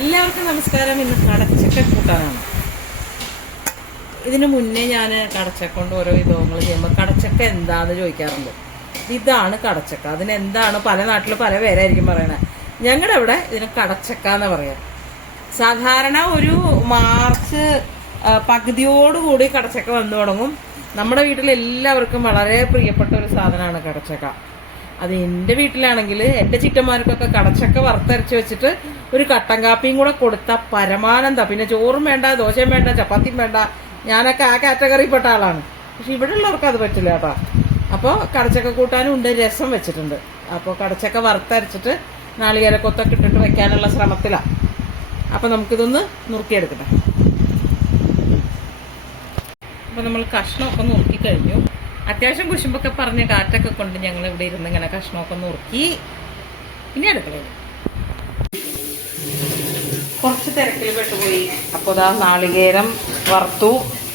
എല്ലാവർക്കും നമസ്കാരം. ഇന്ന് കടച്ചക്ക കൂട്ടാനാണ്. ഇതിനു മുന്നേ ഞാൻ കടച്ചക്ക കൊണ്ട് ഓരോ വിഭവങ്ങൾ ചെയ്യുമ്പോൾ കടച്ചക്ക എന്താന്ന് ചോദിക്കാറുണ്ട്. ഇതാണ് കടച്ചക്ക. അതിനെന്താണ് പല നാട്ടിൽ പല പേരായിരിക്കും പറയണത്. ഞങ്ങളുടെ ഇവിടെ ഇതിന് കടച്ചക്ക എന്ന് പറയാം. സാധാരണ ഒരു മാർച്ച് പകുതിയോടുകൂടി കടച്ചക്ക വന്നു തുടങ്ങും. നമ്മുടെ വീട്ടിലെല്ലാവർക്കും വളരെ പ്രിയപ്പെട്ട ഒരു സാധനമാണ് കടച്ചക്ക. അത് എൻ്റെ വീട്ടിലാണെങ്കിൽ എൻ്റെ ചിറ്റന്മാർക്കൊക്കെ കടച്ചക്ക വറുത്തരച്ച് വെച്ചിട്ട് ഒരു കട്ടൻ കാപ്പിയും കൂടെ കൊടുത്താൽ പരമാനന്ദ. പിന്നെ ചോറും വേണ്ട, ദോശയും വേണ്ട, ചപ്പാത്തിയും വേണ്ട. ഞാനൊക്കെ ആ കാറ്റഗറിയിൽപ്പെട്ട ആളാണ്. പക്ഷെ ഇവിടെ ഉള്ളവർക്ക് അത് പറ്റില്ല കേട്ടോ. അപ്പോൾ കടച്ചക്ക കൂട്ടാനും ഉണ്ട്, രസം വെച്ചിട്ടുണ്ട്. അപ്പോൾ കടച്ചക്ക വറുത്തരച്ചിട്ട് നാളികേരക്കൊത്തൊക്കെ ഇട്ടിട്ട് വെക്കാനുള്ള ശ്രമത്തിലാണ്. അപ്പോൾ നമുക്കിതൊന്ന് നുറുക്കിയെടുക്കട്ടെ. അപ്പോൾ നമ്മൾ കഷ്ണമൊക്കെ നുറുക്കി കഴിഞ്ഞു. അത്യാവശ്യം കുശുമ്പൊക്കെ പറഞ്ഞ കാറ്റൊക്കെ കൊണ്ട് ഞങ്ങൾ ഇവിടെ ഇരുന്ന് ഇങ്ങനെ കഷ്ണമൊക്കെ നുറുക്കി. ഇനി അടുക്കളയിൽ കുറച്ച് തിരക്കിൽ പെട്ടുപോയി. അപ്പോൾ ഇതാ നാളികേരം വറുത്തു.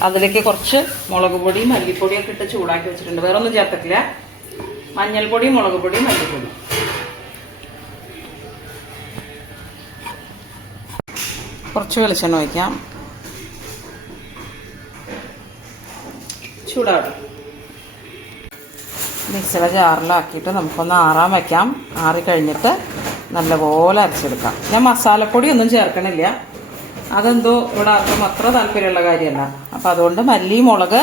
അതിലേക്ക് കുറച്ച് മുളക് പൊടി മല്ലിപ്പൊടിയൊക്കെ ഇട്ട് ചൂടാക്കി വെച്ചിട്ടുണ്ട്. വേറെ ഒന്നും ചേർത്തിട്ടില്ല. മഞ്ഞൾപ്പൊടി, മുളക് പൊടി, മല്ലിപ്പൊടി. കുറച്ച് വെളിച്ചെണ്ണ ഒഴിക്കാം. ചൂടാവട്ടെ. മിക്സിയുടെ ജാറിലാക്കിയിട്ട് നമുക്കൊന്ന് ആറാൻ വയ്ക്കാം. ആറിക്കഴിഞ്ഞിട്ട് നല്ലപോലെ അരച്ചെടുക്കാം. ഞാൻ മസാലപ്പൊടി ഒന്നും ചേർക്കണില്ല. അതെന്തോ ഇവിടെ ആർക്കും അത്ര താല്പര്യമുള്ള കാര്യമല്ല. അപ്പം അതുകൊണ്ട് മല്ലി, മുളക്,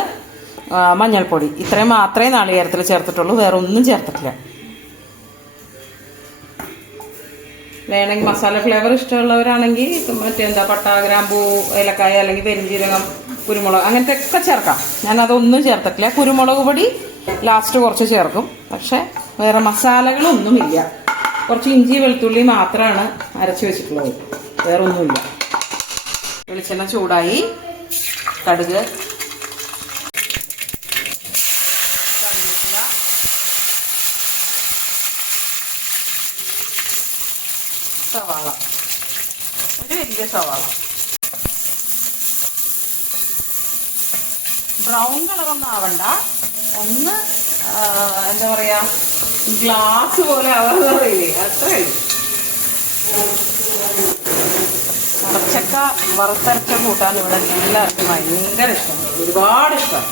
മഞ്ഞൾപ്പൊടി ഇത്രയും മാത്രമേ നാളികേരത്തിൽ ചേർത്തിട്ടുള്ളൂ. വേറെ ഒന്നും ചേർത്തിട്ടില്ല. വേണമെങ്കിൽ മസാല ഫ്ലേവർ ഇഷ്ടമുള്ളവരാണെങ്കിൽ മറ്റെന്താ പട്ട, ഗ്രാമ്പൂ, ഏലക്കായ അല്ലെങ്കിൽ പെരിഞ്ജീരകം, കുരുമുളക് അങ്ങനത്തെ ഒക്കെ ചേർക്കാം. ഞാനതൊന്നും ചേർത്തിട്ടില്ല. കുരുമുളക് പൊടി ലാസ്റ്റ് കുറച്ച് ചേർക്കും. പക്ഷെ വേറെ മസാലകളൊന്നുമില്ല. കുറച്ച് ഇഞ്ചി വെളുത്തുള്ളി മാത്രമാണ് അരച്ച് വെച്ചിട്ടുള്ളത്. വേറെ ഒന്നുമില്ല. വെളിച്ചെണ്ണ ചൂടായി. കടുക്, കറിവേപ്പില, സവാള, ഒരു വലിയ സവാള. ബ്രൗൺ കളറൊന്നും ആവണ്ട. ഒന്ന് എന്താ പറയാ, ഗ്ലാസ് പോലെ ആവാന്ന് പറയില്ലേ, അത്രേ. കടച്ചക്ക വറുത്തരച്ച കൂട്ടാൻ ഇവിടെ എല്ലാവർക്കും ഭയങ്കര ഇഷ്ടമാണ്. ഒരുപാട് ഇഷ്ടമാണ്.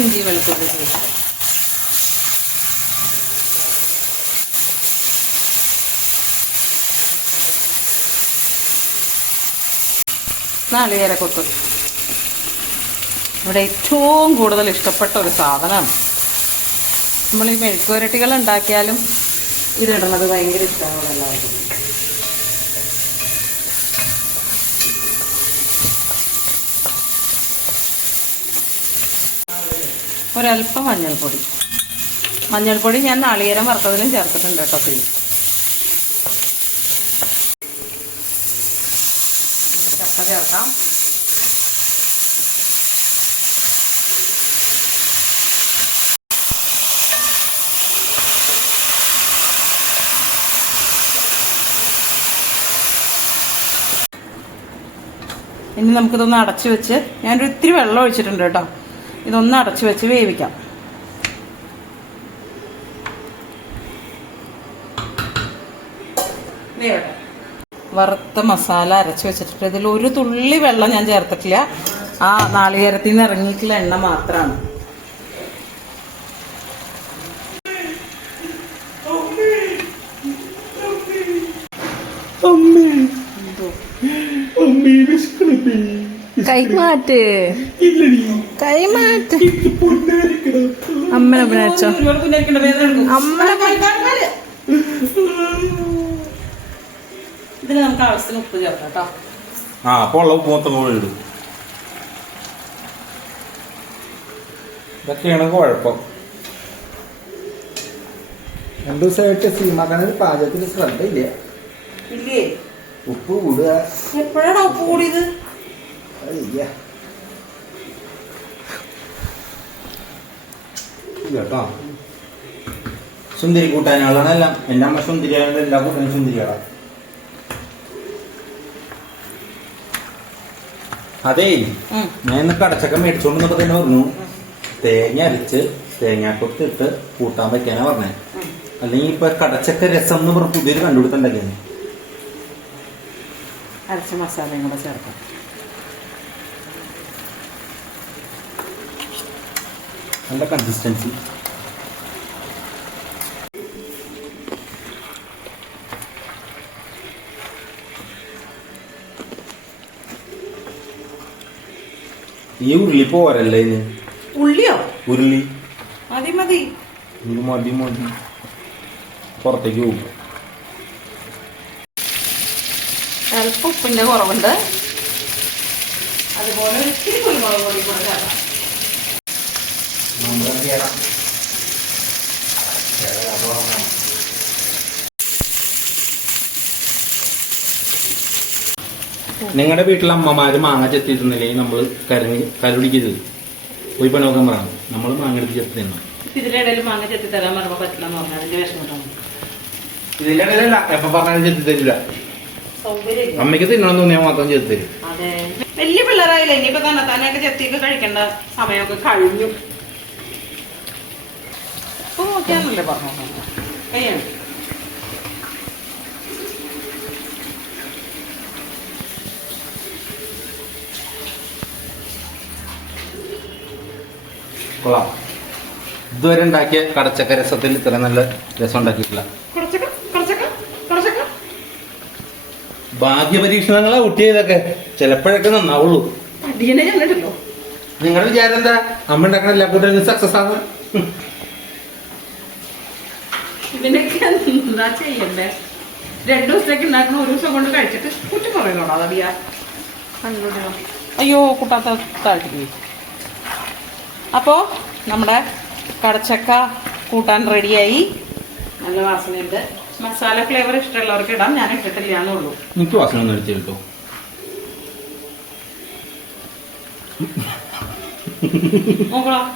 ഇഞ്ചി വെളുത്തുള്ളി പേസ്റ്റ്, നാളികേരക്കൊത്ത് ഇവിടെ ഏറ്റവും കൂടുതൽ ഇഷ്ടപ്പെട്ട ഒരു സാധനമാണ്. നമ്മൾ ഈ മെഴുക്കുവരട്ടികൾ ഉണ്ടാക്കിയാലും ഇതിടുന്നത് ഭയങ്കര ഇഷ്ടമാണ് എല്ലാവർക്കും. ഒരല്പം മഞ്ഞൾപ്പൊടി. മഞ്ഞൾപ്പൊടി ഞാൻ നാളികേരം വറുത്തതിലും ചേർത്തിട്ടുണ്ട് കേട്ടോ. ചക്ക ചേർക്കാം. ഇനി നമുക്കിതൊന്ന് അടച്ചു വെച്ച്, ഞാനൊരു ഇത്തിരി വെള്ളം ഒഴിച്ചിട്ടുണ്ട് കേട്ടോ. ഇതൊന്ന് അടച്ചു വെച്ച് വേവിക്കാം. വറുത്ത മസാല അരച്ചു വെച്ചിട്ടുണ്ട്. ഇതിൽ ഒരു തുള്ളി വെള്ളം ഞാൻ ചേർത്തിട്ടില്ല. ആ നാളികേരത്തിൽ നിന്ന് ഇറങ്ങിയിട്ടുള്ള എണ്ണ മാത്രമാണ്. കൈമാറ്റ് കൈമാറ്റ് അമ്മനെ പിന്നച്ചോ. ഇതിന് നമുക്ക് ആവശ്യത്തിന് ഉപ്പ് ചേർക്കാം കേട്ടോ. ഇതൊക്കെയാണ് കുഴപ്പം. 2 ദിവസമായിട്ട് സീമാക്കണ പാചകത്തിന് ശ്രദ്ധയില്ല. ഇല്ലേ? ഉപ്പ് കൂടുക. എപ്പോഴാണ് ഉപ്പ് കൂടിയത്? കേട്ടോ, സുന്ദരി കൂട്ടാനുകളാണ് എല്ലാം. എൻ്റെ അമ്മ സുന്ദരിയാണ്, എല്ലാ കൂട്ടാനും സുന്ദരികളാണ്. അതേ, ഞാൻ ഇന്ന് കടച്ചക്ക മേടിച്ചോണ്ട് തന്നെ പറഞ്ഞു തേങ്ങ അരച്ച് തേങ്ങാക്കൊത്തിട്ട് കൂട്ടാൻ വെക്കാനാ പറഞ്ഞേ. അല്ലെങ്കിൽ ഇപ്പൊ കടച്ചക്ക രസം എന്ന് പറഞ്ഞ പുതിയൊരു കണ്ടുപിടുത്തുണ്ടാക്കിയത്. അരച്ച മസാലയും കൂടെ ചേർക്കാം. നല്ല കൺസിസ്റ്റൻസി. ഈ ഉരുളി പോരല്ലേ ഇനി? ഉള്ളിയോ? ഉരുളി മതി മതി. ഇത് മതി മതി. പുറത്തേക്ക് പോകും. അല്പം ഉപ്പിന്റെ കുറവുണ്ട്. അതുപോലെ ഇത്തിരി കുരുമുളക് പൊടി കൂടെ ചേർക്കാം. നിങ്ങളുടെ വീട്ടിലെ അമ്മമാര് മാങ്ങ ചെത്തിയിട്ടുണ്ടെങ്കിൽ നമ്മൾ കരുടിക്കരുത്. പോയി പണി നോക്കാൻ പറയണം. നമ്മൾ മാങ്ങ എടുത്ത് ചെത്തി തിന്നണം. ഇതിന്റെ ഇടയിൽ മാങ്ങ ചെത്തി തരാൻ പറയുമ്പോൾ പറ്റില്ല എന്ന് പറഞ്ഞാൽ അതിന്റെ വിഷമം. ഇതിന്റെ ഇടയിലല്ല, എപ്പൊ പറഞ്ഞാലും ചെത്തി തരില്ല. സൗകര്യം അമ്മയ്ക്ക് തിന്നണമെന്ന് തോന്നിയാൽ മാത്രം ചെത്തി തരും. അതെ, വലിയ പിള്ളേരായില്ല. ഇനിയിപ്പോ തന്നെത്താനെയൊക്കെ ചെത്തിയൊക്കെ കഴിക്കേണ്ട സമയമൊക്കെ കഴിഞ്ഞു. ഇപ്പൊ നോക്കിയാണല്ലേ പറഞ്ഞു കയ്യാണ്. കൊള്ളാം. ഇതുവരെ ഉണ്ടാക്കിയ കടച്ചക്ക രസത്തിൽ ഇത്ര നല്ല രസം ഉണ്ടാക്കിയിട്ടില്ല. ഭാഗ്യ പരീക്ഷണങ്ങളാ കുട്ടി ചെയ്തൊക്കെ. ചിലപ്പോഴൊക്കെ നന്നാവുള്ളൂ. നിങ്ങളുടെ വിചാരം എന്താ? അമ്മ ഉണ്ടാക്കണ എല്ലാ കൂട്ടരും സക്സസ് ആകും. ഇതിനൊക്കെ എന്താ ചെയ്യണ്ടേ? 2 ദിവസത്തേക്ക് ഉണ്ടാക്കണ 1 ദിവസം കൊണ്ട് കഴിച്ചിട്ട് കുറ്റം പറയുന്നുണ്ടോ? അതറിയാ. അയ്യോ കൂട്ടാത്ത താഴ്ത്തി പോയി. അപ്പോ നമ്മുടെ കടച്ചക്ക കൂട്ടാൻ റെഡിയായി. നല്ല വാസനയുണ്ട്. മസാല ഫ്ലേവർ ഇഷ്ടമുള്ളവർക്ക് ഇടാം. ഞാൻ ഇട്ടിട്ടില്ല എന്നുള്ളൂ. എനിക്ക് വാസന ഒന്നും അടിച്ചു കേട്ടോ.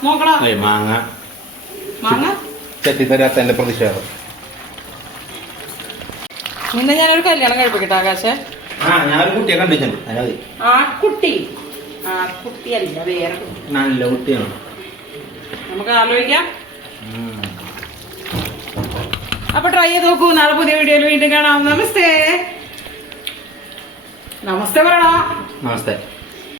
നോക്കടാ മാങ്ങ മാങ്ങ ചെത്തിത്തരാത്ത എന്റെ പ്രതിഷേധം. നിന്നെ ഞാനൊരു കല്യാണം കഴിപ്പിക്കട്ടെ ആകാശേ. ഞാനൊരു കുട്ടിയെ കണ്ടിട്ടുണ്ട്. അതിനത് ആ കുട്ടിയല്ല, വേറെ കുട്ടി. നല്ല കുട്ടിയാണ്. നമുക്ക് ആലോചിക്കാം. അപ്പൊ ട്രൈ ചെയ്ത് നോക്കൂ. നാളെ പുതിയ വീഡിയോയിൽ വീണ്ടും കാണാം. നമസ്തേ. നമസ്തേ പറയണോ? നമസ്തേ.